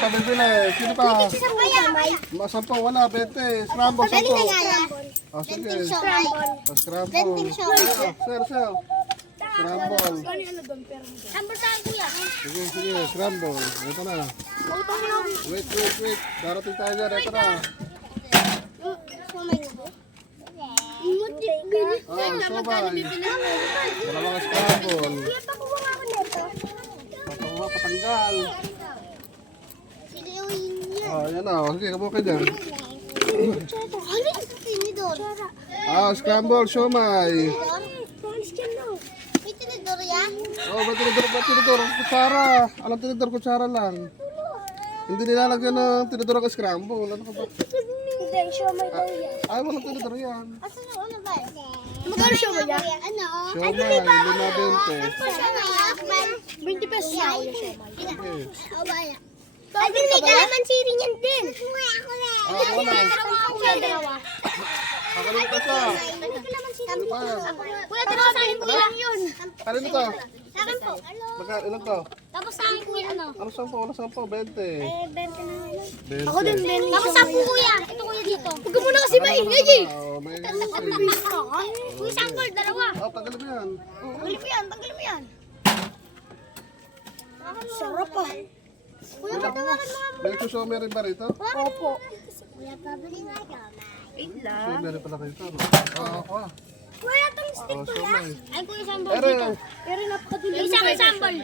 Pabibili. Sino pa? Sampo, wala. 20. Scramble, sampo. Oh, sige. Oh, scramble. Sir. Scramble. Sige. Scramble. Ito na. Wait. Darating tayo dyan. Ito na. Oh, somay. Dalawang scramble. Patanggal. Oh, yan na. Sige, kabuka dyan. Scramble, siomay. May tinidor yan? Oh, ba't tinidor? Kutsara. Alam tinidor, kutsara lang. Hindi nilalagyan ng tinidor ang scramble. Ano ka ba? Hindi, siomay daw yan. Ay, walang tinidor yan. Asan yung ano ba? Magkano siomay yan? Ano? Siomay, 5.20. 20 pesos na ako yung siomay. Ay, may kalamansi rin yan din. Ako na. Dalawa. Ako lang ito siya. Ano ba? Kuya, tapos sa akin po lang yun. Kanino to? Sa akin po. Ilan to? Tapos sa akin kuya ano? Ano 10? Wala 10. 20. 20 na yun. 20. Ako din, Ben. Tapos sa kuya. Ito kuya dito. Huwag ka muna kasi maingay eh. Oh, may Kuya, sample, dalawa. Oh, tagalin mo yan. Tanggalin mo yan. Sarap ah. Kuya, patawaran mo nga. May susome rin ba rito? Opo. Kuya, pabili nga gamay. Susome rin pala kayo. Ako ah. Kuya, itong stick Oh, kuya. somay. Ay, kuya, sample Pero, dito. Pero napakaduli. Yung sa akin, sample.